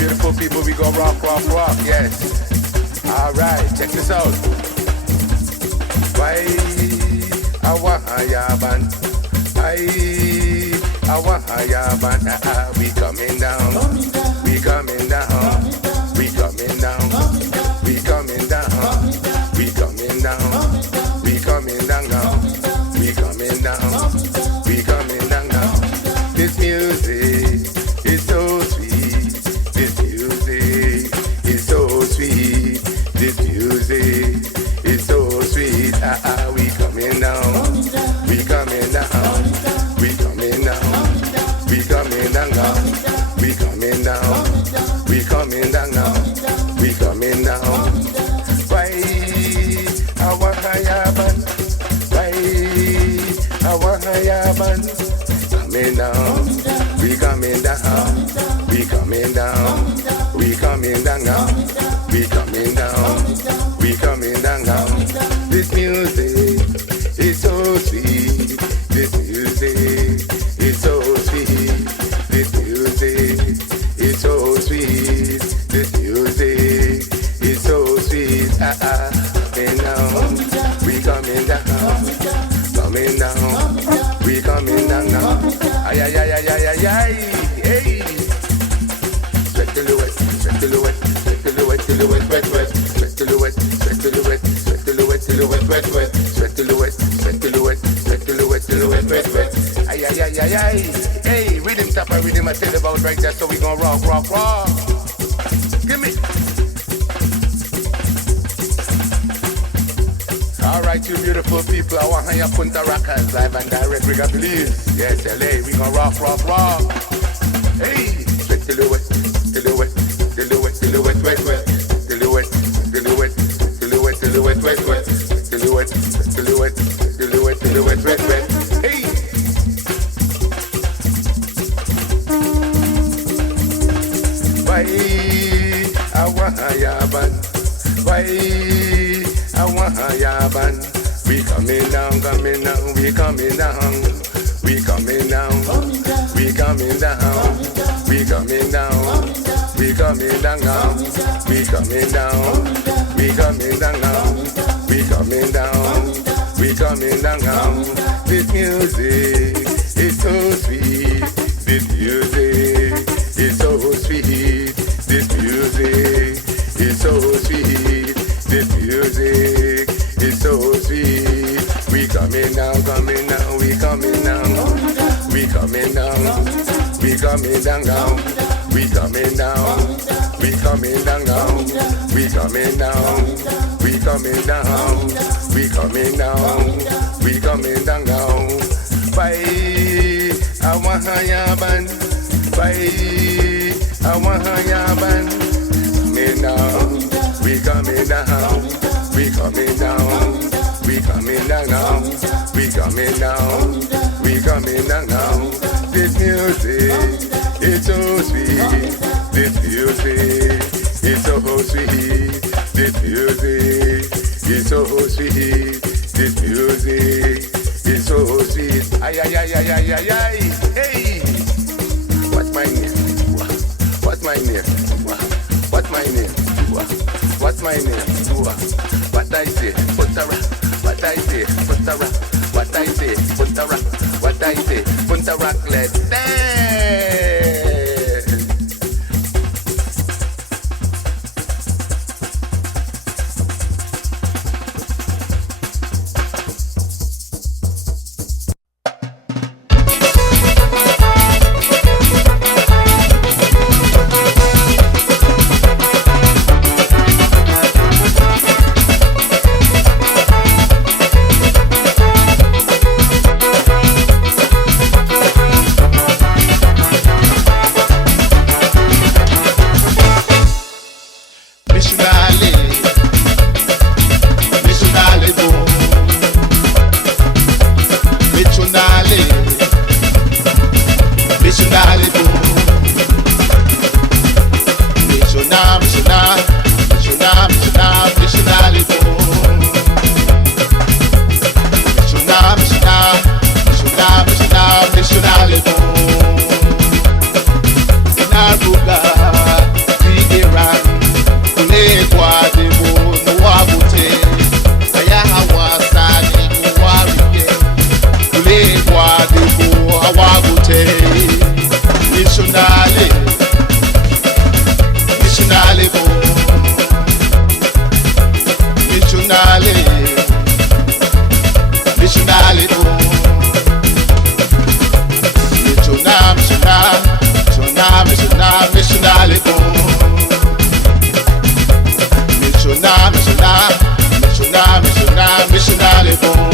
beautiful people, we go rock, rock, rock, yes. Alright, check this out. Why, Awahaya Band. Awahaya Band, we coming down. We coming down. We coming down. We coming down. We coming down. We coming down now. We coming down. We coming down now. This music is so sweet. This music is so sweet. This music is so sweet. We coming down. We coming down. We coming down. We coming down now. We coming down. We coming down now. We coming down. Why Awahaya Band? Why Awahaya Band? Coming down. We coming down. We coming down. We coming down now. We coming down. We coming down now. This music is so sweet. This music is so sweet. This music is so sweet. This music is so sweet. Coming down. We coming down. Coming down. We coming down now. Ay ay ay ay ay ay ay. Hey. Sweat till the wet. Sweat till the wet. Sweat till the wet. Till the wet wet wet. Sweat till the wet. Sweat till the wet. Sweat till the wet. Till the wet wet wet. Sweat till the wet. Sweat till the wet. Sweat till the wet. Till the wet wet wet. Ay ay ay ay ay. Hey, rhythm top and rhythm I tell about right there. So we gon' rock rock rock. Give me. Alright, you beautiful people, Awahaya Punta Rockers, live and direct, we got Belize. Yes, LA, we gon' rock, rock, rock. Hey, sweat till the wet, till the wet, till the wet, till the wet, wet, wet, till the wet, till the wet, till the wet, till the wet, wet, wet, till the wet, till the wet, till the wet, till the wet, wet, wet. Hey. Why Awahaya Band? Why Awahaya Band? We coming down, coming down, we coming down, we coming down, we coming down, we coming down, we coming down now, we coming down, we coming down now, we coming down, we coming down now. This music is so sweet. This music is so sweet. This music is so sweet. This music is so sweet. We coming down, coming down, we coming down. We coming down, we coming down now. We coming down, we coming down now. We coming down, we coming down. We coming down, we coming down now. Bye, Awahaya Band. Bye, Awahaya Band. Coming down, we coming down. We coming down, we coming down now. We coming down, we coming down now. This music is so sweet. This music is so sweet. This music is so sweet. This music is so sweet. Ay ay ay ay ay ay ay. Hey, what's my name? What's my name? What's my name? What's my name? What I say, Punta Rock. What I say, Punta Rock. What I say, Punta Rock. What I say, Punta Rock. Let's dance. Michunali, wagute Michunali Michunali bo Michunali Michunali bo Michuna Michuna Michuna Michunali bo Michuna Michuna Michunali bo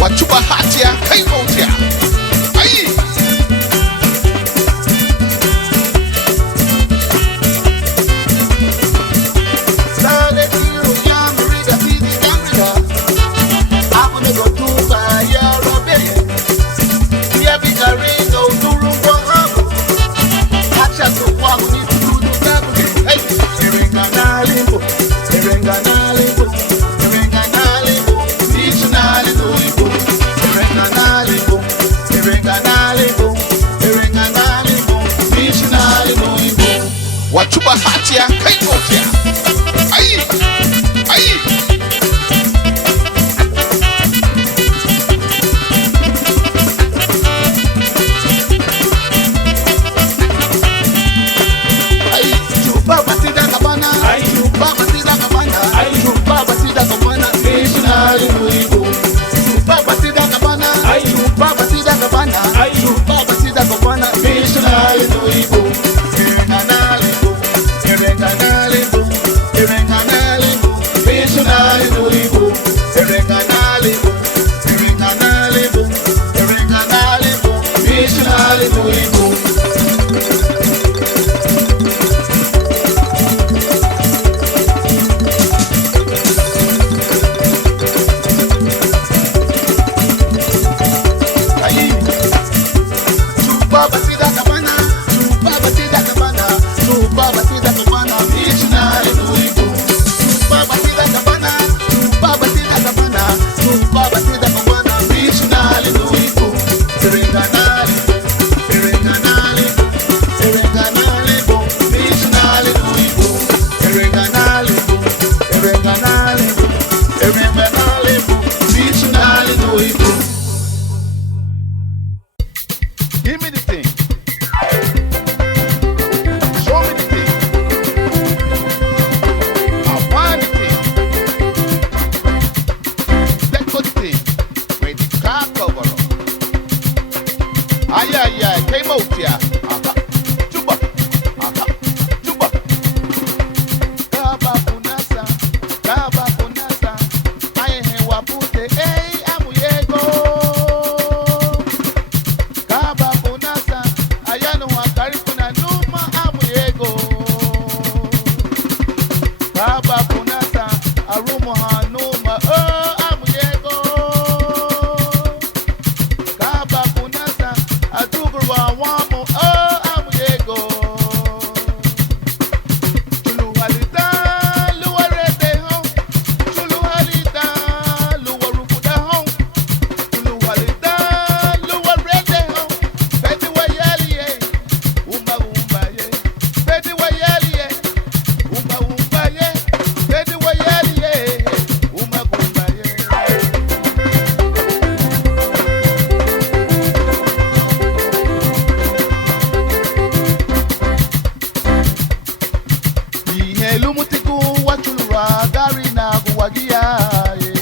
Wachuba hatia, kaibotia. Aye. hatia, kaimotia. Aye, aye. Chupa batida cabana, chupa batida cabana, chupa batida cabana, Michunali Nanigu. Chupa batida cabana, chupa batida cabana, chupa batida cabana, Michunali Nanigu. Grigalizean, Grigalizean, Grigalizean, Michunali Nanigu. Grigalizean, Grigalizean, Grigalizean, Michunali Nanigu. Chupa batida cabana, chupa batida cabana, chupa batida cabana, Michunali Nanigu. Chupa batida cabana, chupa batida cabana, chupa batida cabana, Michunali Nanigu. Grigalizean, Grigalizean, Grigalizean, Michunali Nanigu. Grigalizean, Grigalizean, Grigalizean, Michunali Nanigu. Give me the thing. Show me the thing. I want the thing. Let's go the thing. Wait the car cover up. Ay, ay, ay. Came out here. Chuba. Chuba. Kaba punasa. Kaba punasa. Aye he wapute. Hey, amuyego. Kaba punasa, ayano wa Garifuna numa amuyego. Kaba punasa, Haremu hanuma amuyego. Kaba punasa, adugurwa wamo amuyego. Chulu halita, luwarete hon. Chulu halita, luwarukuda hon. Chulu halita, luwarete hon. Bedi wayali ye, umba umba ye. Bedi wayali ye, umba umba ye. Bedi wayali ye, umba umba ye. Ihe lumutiku wachulura gari na guwagia ye.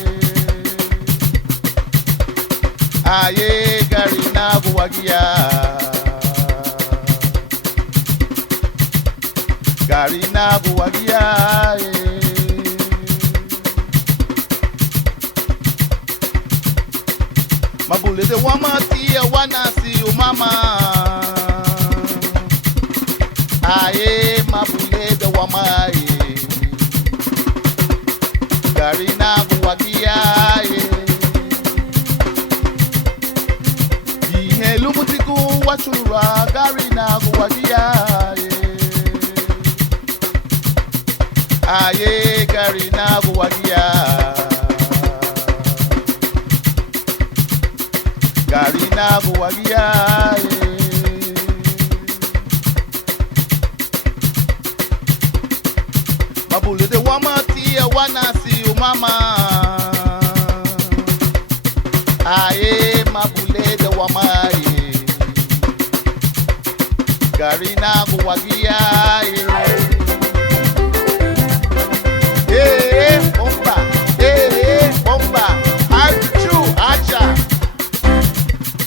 Aye gari na guwagia. Gari na guwagia ye. Mabule de wamati wanasi umama. Aye mabule de wamaye. Gari na guwagia ye. Ihe lumutiku wachulura gari na guwagia ye. Aye gari na guwagia. Gari na guwagia ye. Mabule de wamati wanasi umama. Aye mabule de wamaye. Gari na guwagia ye. Bomba, bomba, Archu, Acha.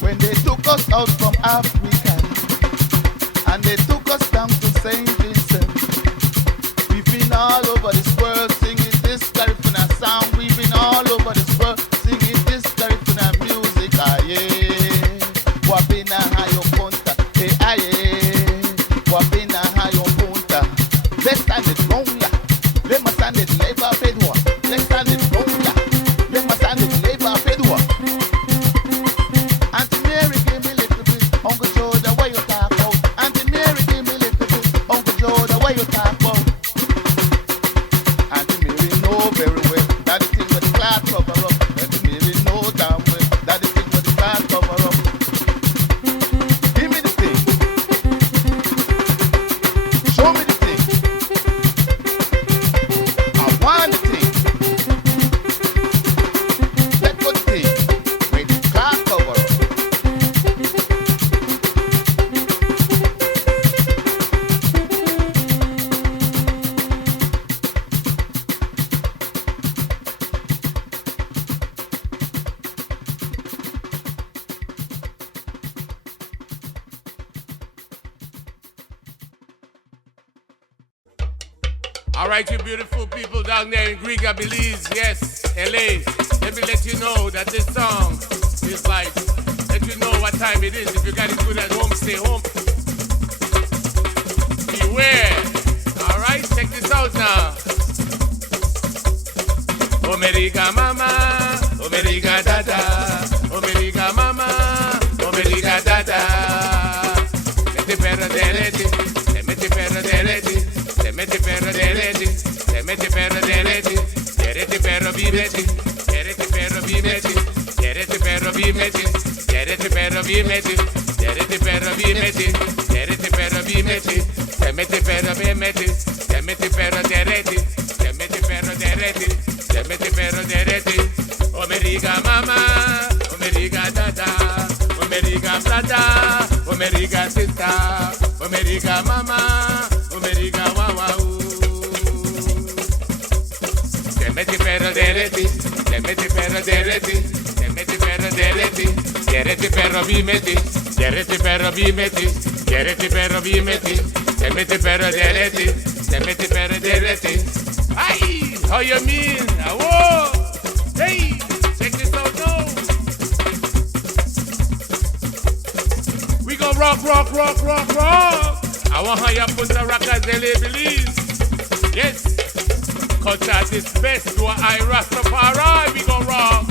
When they took us out from Africa and they took us down to St. Vincent, we've been all over this world singing this Garifuna sound. We've been all over this world singing this Garifuna music. Aye, Wapina Hayo Punta, aye, Wapina Hayo Punta. Let's stand it longer. Let me stand it labor pedwa. Let's stand it longer. Let me stand it labor pedwa. Auntie Mary, give me a little bit. Uncle Joe, the way you talk out. Auntie Mary, give me a little bit. Uncle All right, you beautiful people down there in Riga, Belize, yes, LA. Let me let you know that this song is like, let you know what time it is. If you got it good at home, stay home. Beware. All right, check this out now. Oh, Meriga Mama, oh, Meriga Dada, oh, Meriga Mama, oh, Meriga Dada. Mete perro dereti, te mete perro dereti, te mete perro dereti, te mete perro dereti, dereti perro bimeti, dereti perro bimeti, dereti perro bimeti, dereti perro bimeti, dereti perro bimeti, dereti perro bimeti, te mete perro bimeti, te mete perro dereti, te mete perro dereti, te mete perro dereti. Oh, Meriga Mama, oh, Meriga Dada, oh, Meriga Plata, oh, Meriga Sister, oh, Meriga Mama, oh, Meriga Wawa. Te mete perro dereti, te mete perro dereti, te mete perro dereti, dereti perro bimeti, dereti perro bimeti, dereti perro bimeti, te mete perro dereti, te mete perro dereti. Ay, how you mean? Whoa, hey, check this out now. We gon' rock, rock, rock, rock, rock. Awahaya Punta Rockers, LA, Belize. Yes, culture is best. Do I Rastafari? We gon' rock.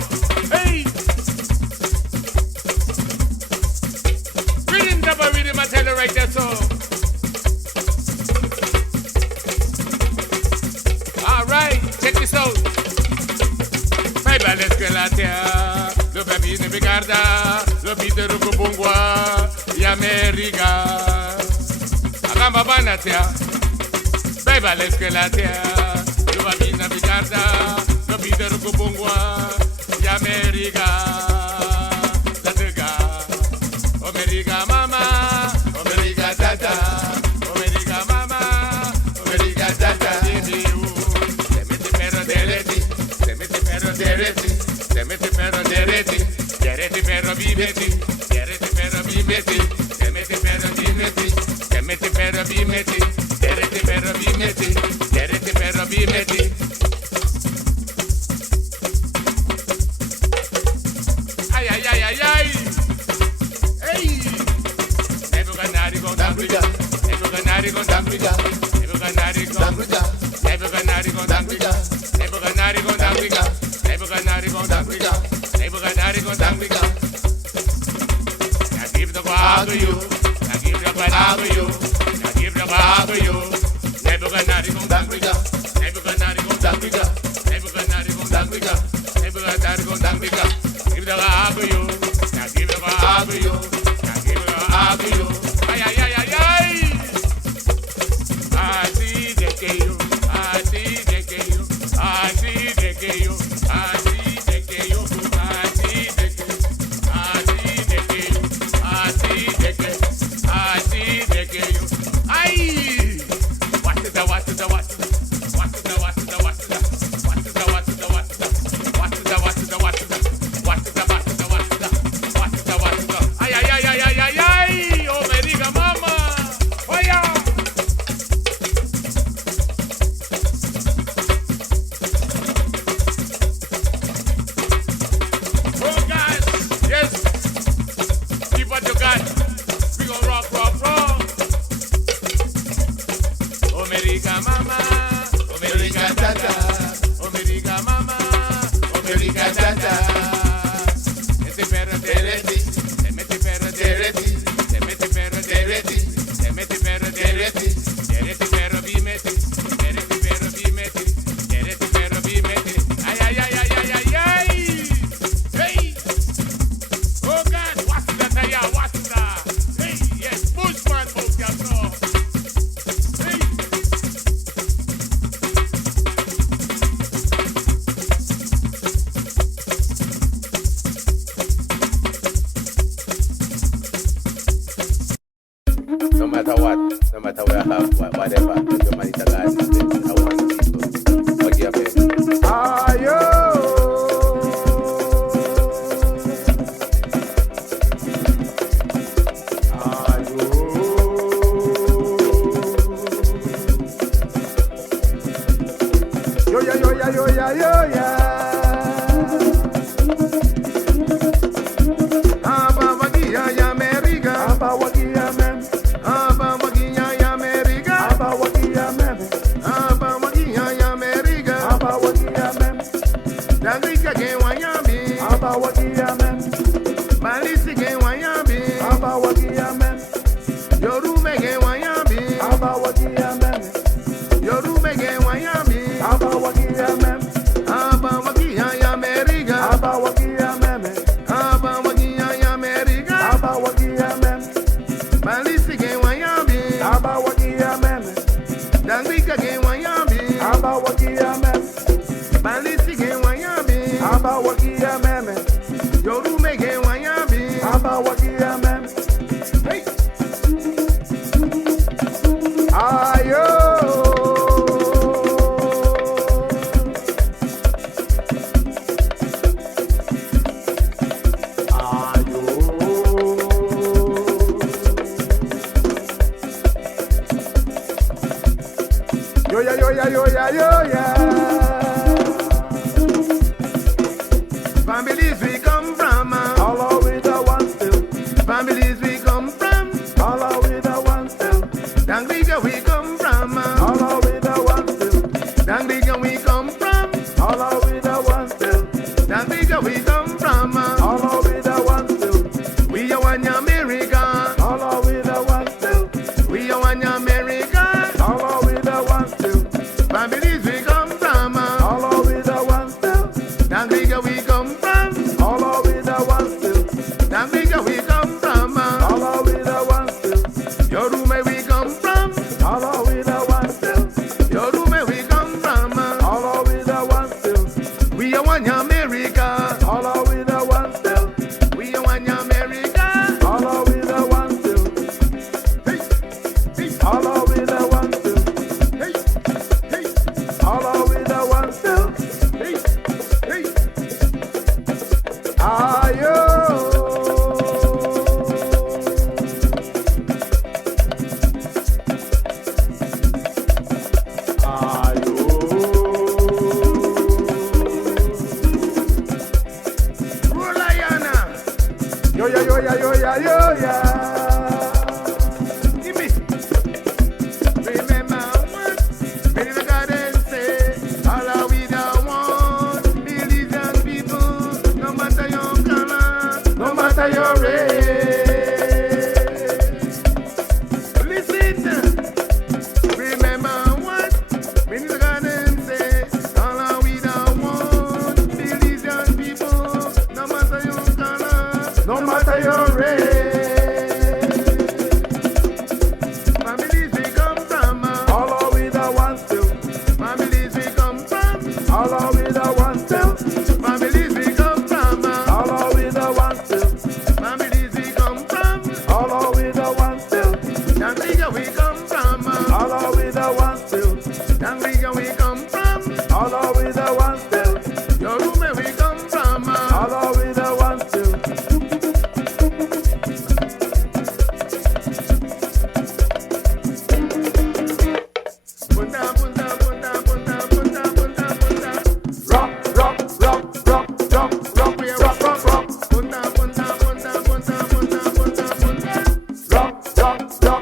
Hey, rhythm, double rhythm, I tell you right there, so. Alright, check this out. Mai belle scalatea, lo bambino mi guarda, lo videro con bungua, ya Meriga. Agamba banatea, mai belle scalatea, lo bambino mi guarda, lo videro con bungua, ya Meriga. La tega, oh Meriga Mama, oh Meriga Dada, oh Meriga Mama, oh Meriga Dada. Te mete perro dereti, dereti perro bimeti, dereti perro bimeti, te mete perro bimeti, te mete perro bimeti, dereti perro bimeti, dereti perro bimeti. Ay, ay, ay, ay, ay. Hey. Never ganari con Dambriga, never ganari con Dambriga, never ganari con Dambriga, never ganari con Dambriga, never ganari con Dambriga. Nebuganari con Dambriga, Nebuganari con Dambriga. I give the power to you, I give the power to you, I give the power to you. Nebuganari con Dambriga, Nebuganari con Dambriga, Nebuganari con Dambriga, Nebuganari con Dambriga. Give the power to you, I give the power to you, I give the power to you. Ay, ay, ay, ay, ay. Así de que yo, así de que yo, así de que yo. whatever, put your money to God. I want people. Wagia Meme. yeah, yo, yeah, yo, yeah. From Belize we come from, all with the one still. From Belize we come from, all with the one still. Dangriga we come from, all with the one still. Dangriga we come from, all with the one still. Dangriga we come from, all with the one still. We are one America, all with the one still. We are one America, all with the one still. From Belize we come from, all with the one still. Dangriga we come from, all with the one still. Dangriga we come from, all with the one still. Yorume we come from, all with the one still. Yorume we come from, all with the one still. We are one America, all with the one still. We are one America, all with the one still. Hey, hey, all with the one still. Hey, hey, all with the one still. Hey, hey. Ayo. Yo, yo, yo, yo, yo, yo, yo, yo. Give me. Remember what Meriga Garden say, all are we the one, Belizean people, no matter your color, no matter your race. Listen. Remember what Meriga Garden say, all are we the one, Belizean people, no matter your color, no matter your race. Families we come from, all with the one still. Families we come from, all with the one still. Families we come from, all with the one still. Families we come from, all with the one still. Dangriga we come from, all with the one still. Dangriga we come from, all with the one still. Yorume we come from, all with the one still. Punta, punta, punta, punta, punta, punta, punta. Rock, rock, rock, rock, rock, rock, we rock, rock, rock. Punta, punta, punta, punta, punta, punta, punta. Rock, rock, rock,